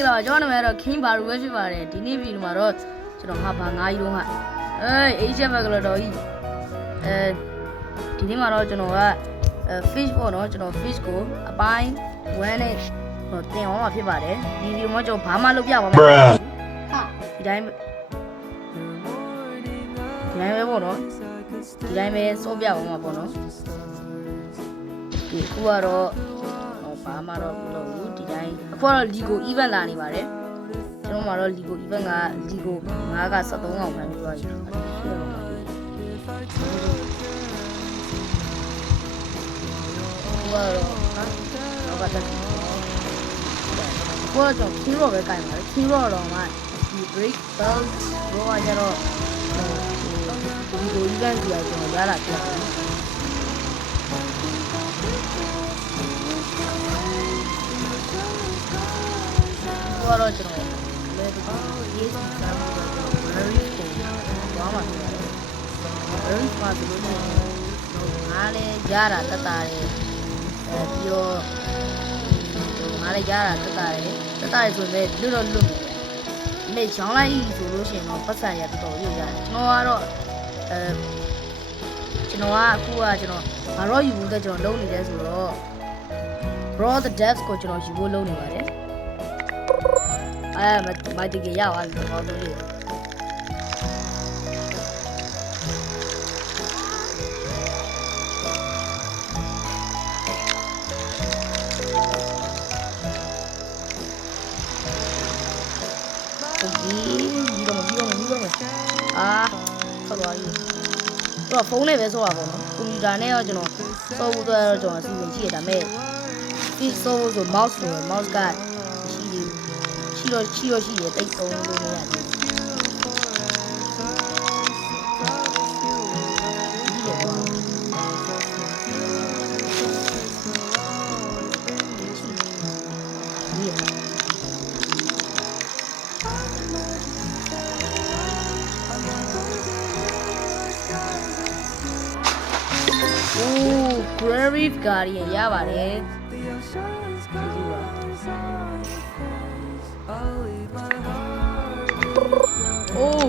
င်္ဂလာပါကျွန်တော်နာမည်ကတော့ King Baru ပဲဖြစ်ပါတယ်ဒီနေ့ဗီဒီယိုမှာတော့ကျွန်တော်ဟာဘာငါးကြီးတော့ဟာအေး Asia Bag လို့တော့ဤအဲဒီနေ့မှာတော့ကျွန်တော်ကအဲ fish ပေါ့နော်ကျွန်တော် fish ကိုအပိုင်း1နဲ့ဟိုတင်အောင်မှာဖြစ်ပါတယ်ဒီဗီဒီယိုမှာကျွန်တော်ဘာမှလုပ်ပြပါမှာ Bruh. ဒီတိုင်းပဲဒီတိုင်းပဲပေါ့နော်ဒီတိုင်းပဲစောပြပါမှာပေါ့နော်ဒီအခုကတော့ဟိုဘာမှတော့မလုပ်ဘူး ဒီတိုင်းအခုကတော့ Ligo event လာနေပါတယ်ကျွန်တော်မှာတော့ Ligo event က Ligo 9က73အောင်ဖန်ပြီးသွားပြီအခုကတော့ဟာတော့ကတက်ကိုတော့ခီရောပဲကြိုင်ပါတယ်ခီရောတော့မှဒီ break belt ဘောကကြတော့ဒီလို event ကြီးအကျွန်တော်ရလာပြတယ် ဘောတော့ကျွန်တော်လေဒီရေးစီကမ်းတော့ကျွန်တော် very cool ဘာမှမဖြစ်ဘူး very smart လို့ငါလည်းရတာတက်တာတယ်အဲပြီးတော့ငါလည်းရတာတက်တာတယ်တက်တာတယ်ဆိုရင်လွတ်တော့လွတ်မယ်လေချောင်းလိုက်ဆိုလို့ရှိရင်တော့ပတ်စံရတော်တော်ရွရတယ်ကျွန်တော်ကတော့အဲကျွန်တော်ကအခုကကျွန်တော်ဘာတော့ယူဖို့တဲ့ကျွန်တော်လုပ်နေတယ်ဆိုတော့ raw the depths ကိုကျွန်တော်ယူဖို့လုပ်နေပါတယ် အဲမတကယ်ရပါလို့တော့လို့လေဟုတ်ပြီပြီးတော့မပြီးတော့မပြီးတော့မအာဆောက်သွားပြီတော့ဖုန်းနဲ့ပဲဆောက်ရပါတော့ကွန်ပျူတာနဲ့တော့ကျွန်တော်ဆောက်ဖို့တော့ကျွန်တော်အစီအစဉ်ရှိရဒါပေမဲ့ fix ဆောက်ဖို့ဆို mouse လို့ mouse က ရှိတယ်ရှိတော့ရှိတော့ရှိတယ်တိတ်သုံးလို့မရဘူးဒီလေတော့ဒီလေโอ้ Grave Guardian ရပါ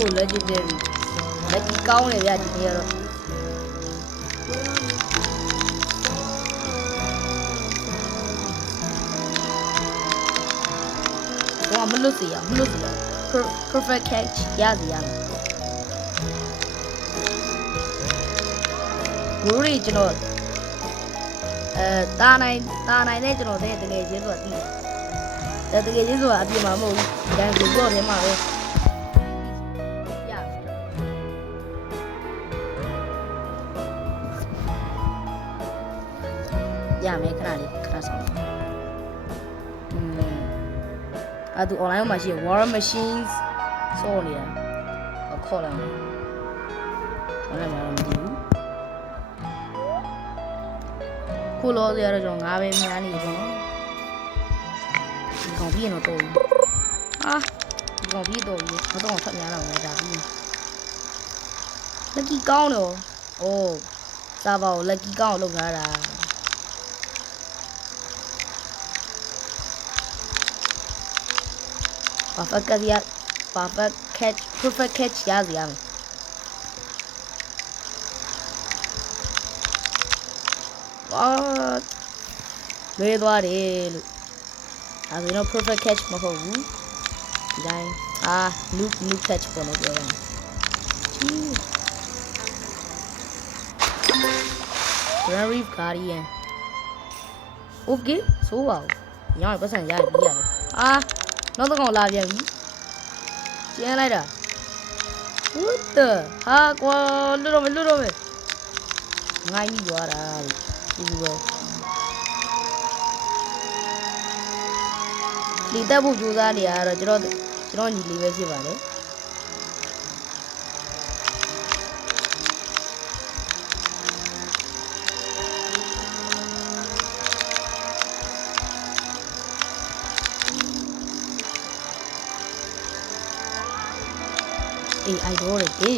โอ้ legendary lucky ကောင်းတယ်ဗျဒီနေ့ကတော့ဘာမလို့စီရမလို့စီရ Per- perfect catch ရစီရမယ်ဘိုးရီကျွန်တော်အဲတာနိုင်တာနိုင်နဲ့ကျွန်တော်တဲ့တကယ်ချင်းဆိုတာသိတယ်တကယ်ချင်းဆိုတာအပြင်မှာမဟုတ်ဘူးဒါကိုကြော့ထဲမှာပဲ ရမယ်ခဏလေးခဏဆောင်อืมအဲ့သူ online မှာရှိရ war machines စောနေတာခေါ်လာတယ်ဘာလဲမသိဘူးခုလောစရတော့ကျွန်တော်ငါးပဲများနေပေါ့နော်ဒီကောင်ပြီးရင်တော့တော်ပြီအာဒီကောင်ပြီးတော့ပြီမတော့ဖတ်များတော့ပဲဒါပြီးလက်ကြီးကောင်းတော့အိုးစာပါကိုလက်ကြီးကောင်းအောင်လုပ်ထားတာ လို့ဒါဆိုရင်တော့ perfect catch မဟုတ်ဘူးဒီတိုင်းအာ loop loop catch ပေါ့လို့ပြောတယ်ချီ Grand Reef Guardian okay ဆိုပါဦးညောင်းပတ်စံရပြီးရတယ်အာ နောက်တစ်ကောင်လာပြန်ပြီကျင်းလိုက်တာ what the ဟာကွာလွတ်တော့မယ်လွတ်တော့မယ်ငိုင်းပြီးသွားတာဒီလိုပဲလီတက်ဖို့ကြိုးစားနေရတော့ကျွန်တော်ကျွန်တော်ညီလေးပဲဖြစ်ပါလေ AI တော့တယ်ဒီ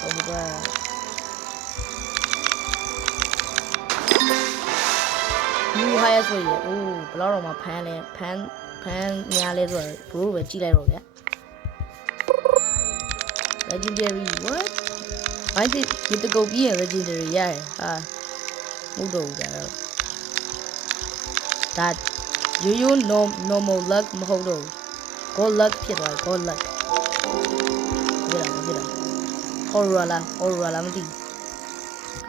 ဟုတ်ပါဘူးဟာရဆိုရင်အိုးဘလောက်တော့မှဖမ်းလဲဖမ်းဖမ်းများလဲဆိုတော့ဘလို့ပဲကြည့်လိုက်တော့ဗျာ legendary what ဘာဒီဒီတကုတ်ပြီးရ legendary ရတယ်ဟာ မဟုတ်တော့ဘူးဒါတော့ဒါရိုးရိုး normal luck မဟုတ်တော့ဘူး god luck ဖြစ်သွားပြီ god luck ပြရမှာပြရမှာ horror လား horror လားမသိဘူး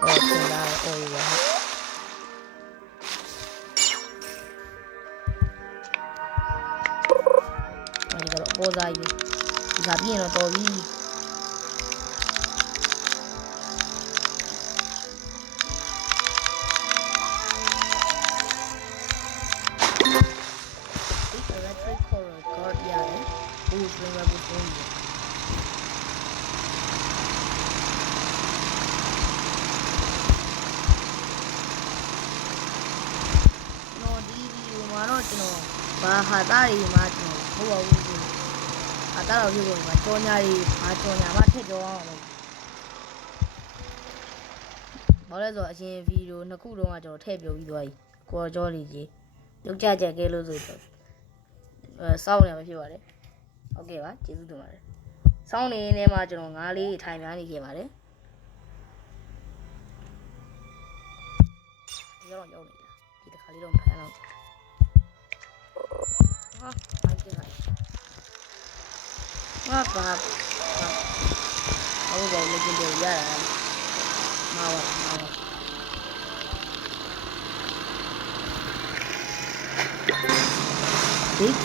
အော်ပြန်လာ horror ဟာအဲဒီ ဟာသားတွေမှာကျွန်တော်မဟုတ်ပါဘူးဆိုဟာသားတော်ဖြစ်ပေါ်မှာကြောညာတွေဘာကြောညာမှထည့်ကြောအောင်လို့ဘာလဲဆိုတော့အရင်ဗီဒီယိုနှစ်ခုလုံးကကျွန်တော်ထည့်ပြောပြီးသွားပြီ။ကိုကြောလေးကြီးရုပ်ကြကြကဲလို့ဆိုတော့အဲစောင်းနေမှာဖြစ်ပါတယ်။ဟုတ်ကဲ့ပါကျေးဇူးတင်ပါတယ်။စောင်းနေနေမှာကျွန်တော်ငါးလေးထိုင်များနေခဲ့ပါတယ်။ရောက်တော့ရောက်နေတာဒီတစ်ခါလေးတော့ဖမ်းတော့ဟာမိုက်တ ယ်ဟာပါဟာဟုတ်ပါဘူး legend တွေရတာမာဝမာဝ big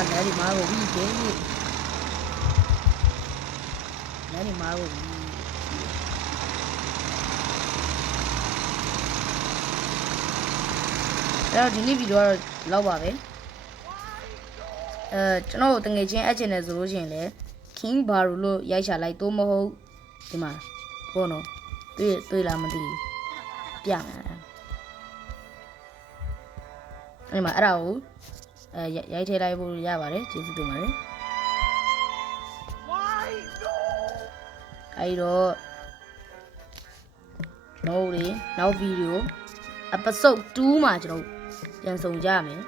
Ah, Daddy Marvel, we did it. Daddy Marvel, we အဲ့တော့ဒီနေ့ဗီဒီယိုကတော့လောက်ပါပဲအဲကျွန်တော်တို့တငယ်ချင်းအပ်ချင်တယ်ဆိုလို့ရှိရင်လည်း King Baru လို့ရိုက်ချလိုက်သို့မဟုတ်ဒီမှာဘောနော်တွေ့တွေ့လားမသိဘူးပြမယ်အဲ့မှာအဲ့ဒါကို အဲရိုက်ထည့်လိုက်ဖို့ရပါတယ်ကျေးဇူးတင်ပါတယ်အဲ့တော့နောက်လေနောက်ဗီဒီယို episode 2မှာကျွန်တော်ပြန်ဆောင်ကြရမယ်